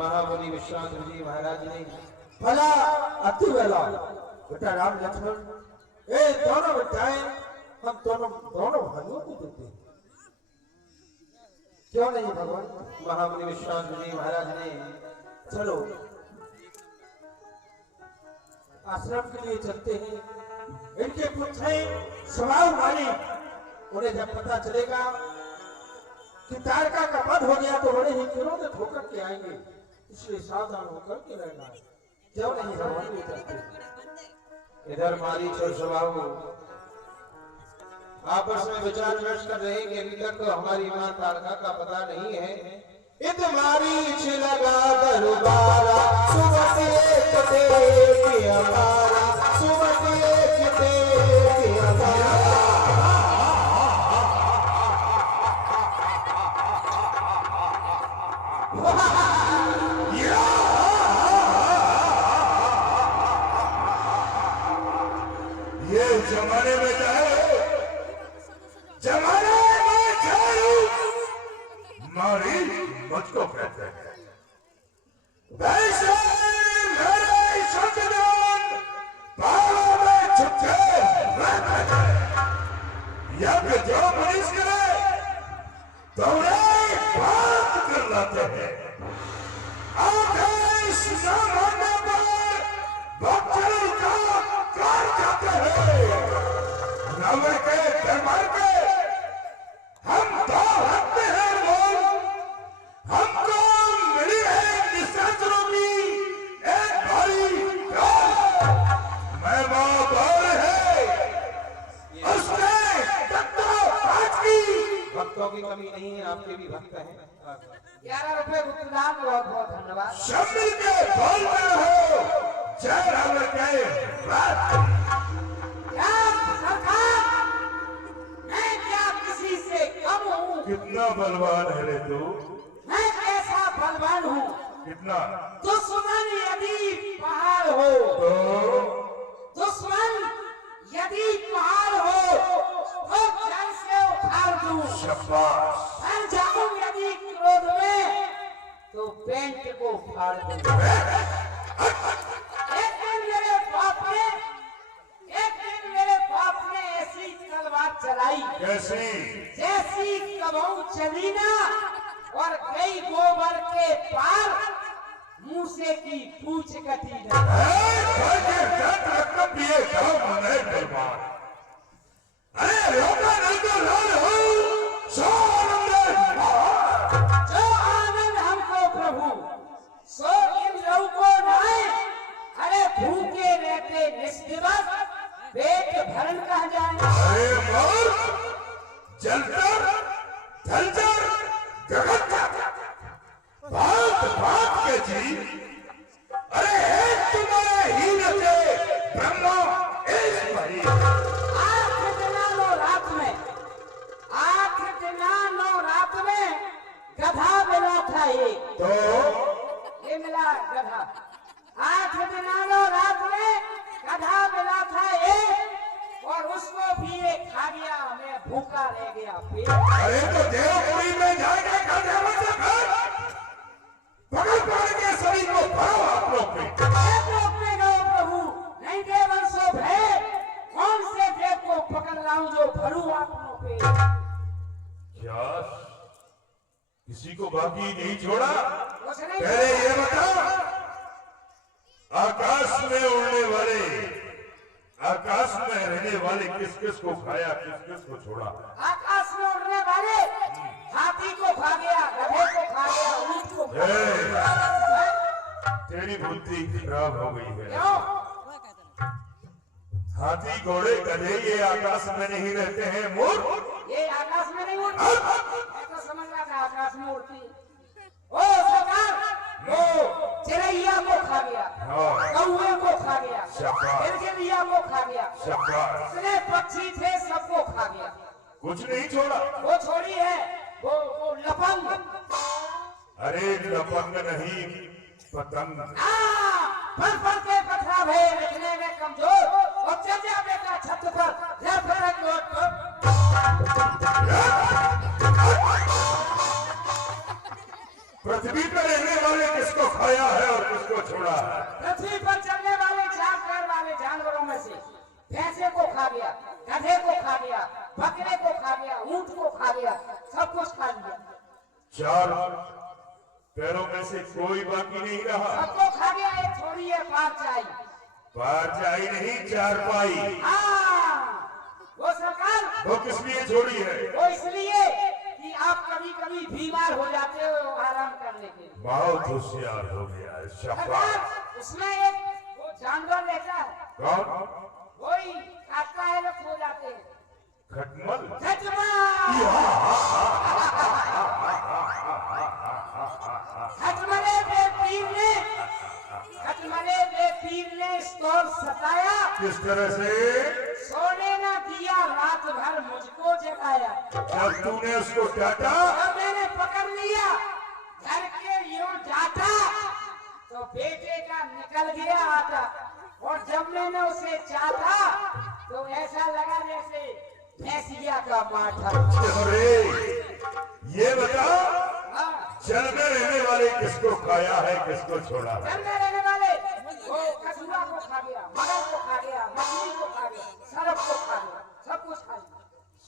महामुनि विश्वामित्र जी महाराज ने भला अति वेला बेटा राम लक्ष्मण ये दोनों बेटाएं हम दोनों भाइयों को देते हैं, क्यों नहीं भगवान? महामुनि विश्वामित्र जी महाराज ने चलो आश्रम के लिए चलते हैं। इनके पुत्र हैं स्वभाव वाली, उन्हें जब पता चलेगा कि तारका का वध हो गया तो बड़े ही किरोधित होकर के आएंगे, इसलिए सावधान होकर के रहना है। क्यों नहीं भगवान ले चलते? इधर मारीच और स्वभाव आपस में विचार विमर्श कर रहे हैं कि अभी तक तो हमारी मां तारका का पता नहीं है। इत मारीच लगा दरबारा सुबह एक दे के हमारा सुबह एक दे के हमारा। ये जमाने में जाए, जमाने में जाए मारी मुझको कहते हैं। वैसे मेरे शब्ददान बालों में छुपके रहते हैं। यज्ञ जो मनीष करे तो उन्हें बात कर लाते हैं। आदेश न मानने पर बच्चों का कार जाते हैं। रावण के दरबार के हम तो रखते हैं बोल, हमको मिली है निशाचरों की एक भारी ढाल। मैं वो बोल है उसने आज की भक्तों की कमी नहीं है, आपके भी भक्त हैं। 11 रुपए गुप्तदान, बहुत बहुत धन्यवाद। सब मिल के बोलते रहो जय रावण के बात। मैं क्या किसी से कम हूँ? कितना बलवान है रे तू? मैं कैसा बलवान हूँ? कितना? दुश्मन यदि पहाड़ हो, दुश्मन यदि पहाड़ हो तो जल से उखाड़ दूं। शाबाश। मैं जाऊं यदि क्रोध में तो पेंट को फाड़ दूं। एक दिन मेरे बाप ने ऐसी तलवार चलाई कैसी? जैसी कबहू चली ना, और गई गोबर के पार, मूसे की पूछ कटी ना। अरे रोका नहीं तो लाल हो। जो आनंद हमको प्रभु सो इन लोगों को नहीं। अरे भूखे रहते निष्दिवस पेट भरण कहा जाए। अरे मोर जलकर धलकर गगन बात बात के जी। अरे एक तुम्हारे हीर थे ब्रह्मा इस भाई। 8 दिना 9 रात में, 8 दिना 9 रात में गधा मिला था ये मिला गधा। 8 दिना 9 रात में गधा मिला था ये, और उसको भी ये खा गया। मैं भूखा रह गया फिर। अरे तो देवपुरी में जाके गधे में से पकड़ पकड़ के सभी को भरो आप लोग पे। रोकने गए प्रभु, नहीं देवंशो भय, कौन से देव को पकड़ लाऊं जो भरू आप लोगों पे। क्या किसी को बाकी नहीं छोड़ा? कुछ नहीं पहले ये बता, आकाश में उड़ने वाले, आकाश में रहने वाले किस किस को खाया, किस किस को छोड़ा? आकाश में उड़ने वाले हाथी को खा गया, गधे को खा गया, ऊंट को खा गया। तेरी बुद्धि खराब हो गई है। क्यों? हाथी घोड़े गधे ये आकाश में नहीं रहते हैं मूर्ख। ये आकाश में नहीं उड़ती। मैं तो समझ रहा था आकाश में उड़ती। ओ सरकार, वो चिड़ैया को खा गया, कौवे को खा गया, गिरगिटिया को खा गया, जितने पक्षी थे सबको खा गया। कुछ नहीं छोड़ा। वो छोड़ी है वो लपंग। अरे लपंग नहीं, पतंग। फल फल के पथरा भय, रखने में कमजोर। और चल जा बेटा छत पर, जा फरक लोट पर। पृथ्वी पर रहने वाले किसको खाया है और किसको छोड़ा है? पृथ्वी पर चलने वाले चार पैर वाले जानवरों में से भैंसे को खा गया, गधे को खा गया, बकरे को खा गया, ऊंट को खा गया, सब कुछ खा लिया। चार पैरों में से कोई बाकी नहीं रहा। सबको खा गया। एक छोड़ी है पारचाई। पारचाई नहीं, चारपाई। हाँ, वो सरकार वो किस लिए छोड़ी है? वो इसलिए कि आप कभी कभी बीमार हो जाते हो आराम करने के लिए। बहुत होशियार हो गया है, शाबाश। सरकार, उसमें एक वो जानवर रहता है, कौन? वही काटता है लोग सो जाते हैं। खटमल। खटमले बे पीर ने स्टोर सताया, किस तरह से? सोने न दिया, रात भर मुझको जगाया। जब तूने उसको डांटा और मैंने पकड़ लिया, घर के यूं जाता तो बेटे का निकल गया आटा, और जब मैंने उसे चाटा तो ऐसा लगा जैसे भैंसिया का माठा। अरे ये बता, हाँ, जल में रहने वाले किसको खाया है, किसको छोड़ा है? जल में रहने वाले वो कछुआ को खा गया, मगर को खा गया, मछली को खा गया, सरप को खा गया, सब कुछ खा गया।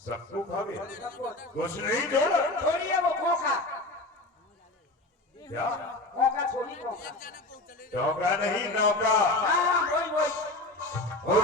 सबको खा गया, सब कुछ कुछ नहीं छोड़ा। छोड़िए वो खोखा, क्या? खोखा छोड़ी खोखा। नौका नहीं, नौका। हाँ, वही वही। वो